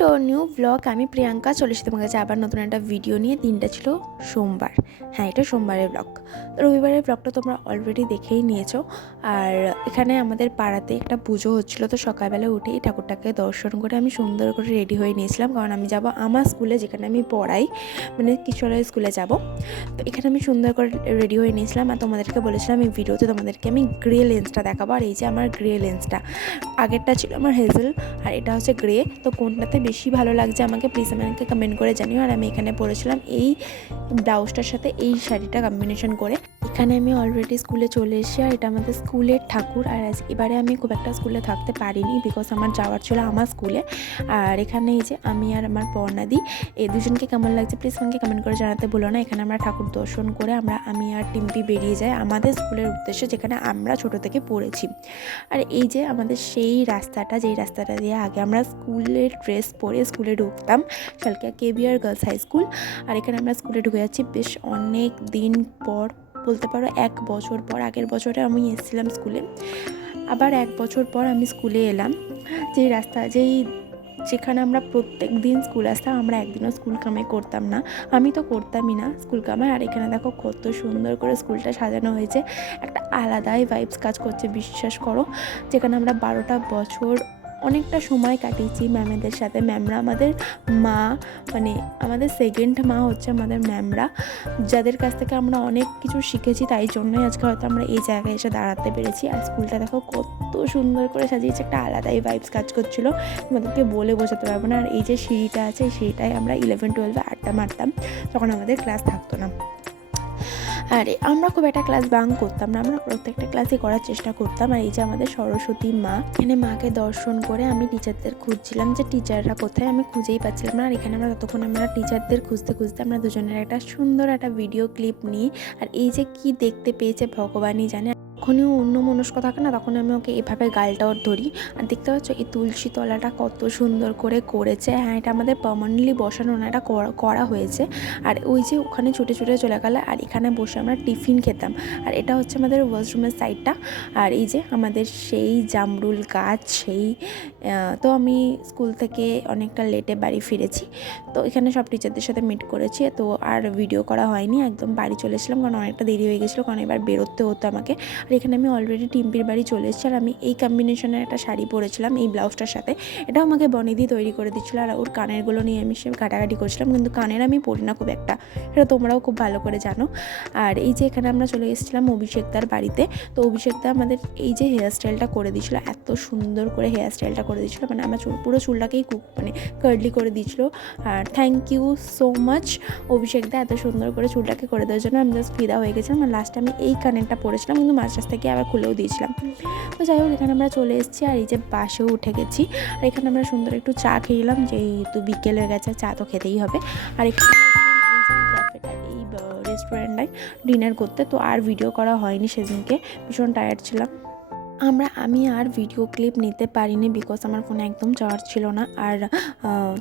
Two new blog. আমি প্রিয়াঙ্কা চলে এসেছি তোমার কাছে আবার নতুন একটা ভিডিও নিয়ে। দিনটা ছিল সোমবার, হ্যাঁ এটা সোমবারের ব্লগ। রবিবারের ব্লগটা তোমরা অলরেডি দেখেই নিয়েছো। আর এখানে আমাদের পাড়াতে একটা পুজো হচ্ছিলো, তো সকালবেলা উঠে এই ঠাকুরটাকে দর্শন করে আমি সুন্দর করে রেডি হয়ে নিয়েছিলাম, কারণ আমি যাব আমার স্কুলে, যেখানে আমি পড়াই, মানে কিশোরের স্কুলে যাব। তো এখানে আমি সুন্দর করে রেডি হয়ে নিয়েছিলাম, আর তোমাদেরকে বলেছিলাম এই ভিডিওতে তোমাদেরকে আমি গ্রে লেন্সটা দেখাবো। আর এই যে আমার গ্রে লেন্সটা, আগেরটা ছিল আমার হেজেল আর এটা হচ্ছে গ্রে। তো কোনটাতে বেশি ভালো লাগছে আমাকে প্লিজ আমাকে কমেন্ট করে জানিও। আর আমি এখানে পরেছিলাম এই ব্লাউজটার সাথে এই শাড়িটা কম্বিনেশন করে। এখানে আমি অলরেডি স্কুলে চলে এসেছি, আর এটা আমাদের স্কুলের ঠাকুর। আর এবারে আমি খুব একটা স্কুলে থাকতে পারিনি, বিকজ আমার যাওয়ার ছিল আমার স্কুলে। আর এখানে এই যে আমি আর আমার পর্ণাদি, এই দুজনকে কেমন লাগছে প্লিজ আমাকে কমেন্ট করে জানাতে ভুলো না। এখানে আমরা ঠাকুর দর্শন করে আমি আর টিম্পি বেরিয়ে যাই আমাদের স্কুলের উদ্দেশ্যে, যেখানে আমরা ছোট থেকে পড়েছি। আর এই যে আমাদের সেই রাস্তাটা, যেই রাস্তাটা দিয়ে আগে আমরা স্কুলের ড্রেস পরে স্কুলে ঢুকতাম, Salkia KBR girls high school. আর এখানে আমরা স্কুলে ঢুকে যাচ্ছি বেশ অনেক দিন পর, বলতে পারো 1 বছর পর। আগের বছরে আমি এসেছিলাম স্কুলে, আবার 1 বছর পর আমি স্কুলে এলাম। যেখানে আমরা প্রত্যেক দিন স্কুল আসতাম, আমরা একদিনও স্কুল কামাই করতাম না। আমি তো করতামই না স্কুল কামাই। আর এখানে দেখো কত সুন্দর করে স্কুলটা সাজানো হয়েছে, একটা আলাদাই ভাইবস কাজ করছে বিশ্বাস করো। যেখানে আমরা 12টা বছর অনেকটা সময় কাটিয়েছি ম্যামেদের সাথে। ম্যামরা আমাদের মা, মানে আমাদের সেকেন্ড মা হচ্ছে আমাদের ম্যামরা, যাদের কাছ থেকে আমরা অনেক কিছু শিখেছি। তাই জন্যই আজকে হয়তো আমরা এই জায়গায় এসে দাঁড়াতে পেরেছি। আর স্কুলটা দেখো কত সুন্দর করে সাজিয়েছে, একটা আলাদাই ভাইবস কাজ করছিলো, তোমাদেরকে বলে বোঝাতে পারবো না। আর এই যে সিঁড়িটা আছে, এই সিঁড়িটায় আমরা 11-12 আড্ডা মারতাম, তখন আমাদের ক্লাস থাকতো না। আরে আমরা খুব একটা ক্লাস বাঙ্ক করতাম না, আমরা প্রত্যেকটা ক্লাসই করার চেষ্টা করতাম। আর এই যে আমাদের সরস্বতী মা, এখানে মাকে দর্শন করে আমি টিচারদের খুঁজছিলাম, যে টিচাররা কোথায়, আমি খুঁজেই পাচ্ছিলাম না। আর এখানে আমরা ততক্ষণ আমরা টিচারদের খুঁজতে খুঁজতে আমরা দুজনের একটা সুন্দর একটা ভিডিও ক্লিপ নিই। আর এই যে কি দেখতে পেয়েছে ভগবানই জানে। যখনই অন্য মনস্ক থাকে না, তখন আমি ওকে এভাবে গালটা ওর ধরি। আর দেখতে পাচ্ছ এই তুলসী তলাটা কত সুন্দর করে করেছে। হ্যাঁ এটা আমাদের পার্মানেন্টলি বসানো না, এটা করা হয়েছে। আর ওই যে ওখানে ছুটে ছুটে চলে গেল, আর এখানে বসে আমরা টিফিন খেতাম। আর এটা হচ্ছে আমাদের ওয়াশরুমের সাইডটা। আর এই যে আমাদের সেই জামরুল গাছ, তো আমি স্কুল থেকে অনেকটা লেটে বাড়ি ফিরেছি, তো এখানে সব টিচারদের সাথে মিট করেছি। তো আর ভিডিও করা হয়নি, একদম বাড়ি চলে এসেছিলাম, কারণ অনেকটা দেরি হয়ে গেছিলো, কারণ এবার বেরোতে হতো আমাকে। আর এখানে আমি অলরেডি টিম্পির বাড়ি চলে এসেছি। আর আমি এই কম্বিনেশনের একটা শাড়ি পরেছিলাম এই ব্লাউজটার সাথে, এটাও আমাকে বনিদি তৈরি করে দিচ্ছিলো। আর ওর কানেরগুলো নিয়ে আমি সে কাটাকাটি করছিলাম, কিন্তু কানের আমি পরি না খুব একটা, সেটা তোমরাও খুব ভালো করে জানো। আর এই যে এখানে আমরা চলে এসেছিলাম অভিষেকদার বাড়িতে। তো অভিষেকদা আমাদের এই যে হেয়ার স্টাইলটা করে দিয়েছিলো, এত সুন্দর করে হেয়ার স্টাইলটা করে দিয়েছিলো, মানে আমার পুরো চুলটাকেই কার্লি করে দিয়েছিলো। আর থ্যাংক ইউ সো মাচ অভিষেকদা, এত সুন্দর করে চুলটাকে করে দেওয়ার জন্য। আমি জাস্ট ফিদা হয়ে গেছিলাম। আর লাস্টে আমি এই কানেরটা পরেছিলাম, কিন্তু মাঝ রাস্তা থেকে আবার খুলেও দিয়েছিলাম। তো যাই হোক, এখানে আমরা চলে এসেছি। আর এই যে বাসেও উঠে গেছি। আর এখানে আমরা সুন্দর একটু চা খেলাম, যেহেতু বিকেল হয়ে গেছে চা তো খেতেই হবে। আর এখানে এই যে ক্যাফেটা, এই রেস্টুরেন্টটায় ডিনার করতে। তো আর ভিডিও করা হয়নি সেদিনকে, ভীষণ টায়ার্ড ছিলাম। আমি আর ভিডিও ক্লিপ নিতে পারিনি, বিকজ আমার ফোনে একদম চার্জ ছিল না। আর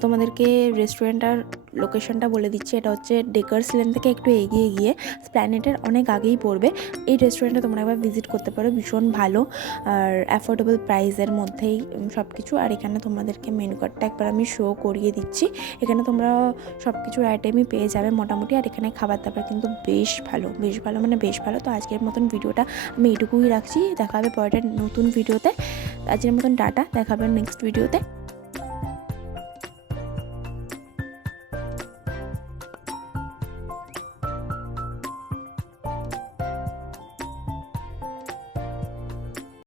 তোমাদেরকে রেস্টুরেন্টটার লোকেশনটা বলে দিচ্ছি, এটা হচ্ছে ডেকার্স লেন থেকে একটু এগিয়ে গিয়ে স্প্ল্যানেটের অনেক আগেই পড়বে। এই রেস্টুরেন্টে তোমরা একবার ভিজিট করতে পারো, ভীষণ ভালো আর অ্যাফোর্ডেবল প্রাইসের মধ্যেই সব কিছু। আর এখানে তোমাদেরকে মেনু কার্ডটা একবার আমি শো করিয়ে দিচ্ছি। এখানে তোমরা সব কিছুর আইটেমই পেয়ে যাবে মোটামুটি। আর এখানে খাবার দাবার কিন্তু বেশ ভালো, মানে বেশ ভালো। তো আজকের মতন ভিডিওটা আমি এটুকুই রাখছি, দেখা হবে পরের নতুন ভিডিওতে। আজকের মতন টাটা, দেখা হবে নেক্সট ভিডিওতে।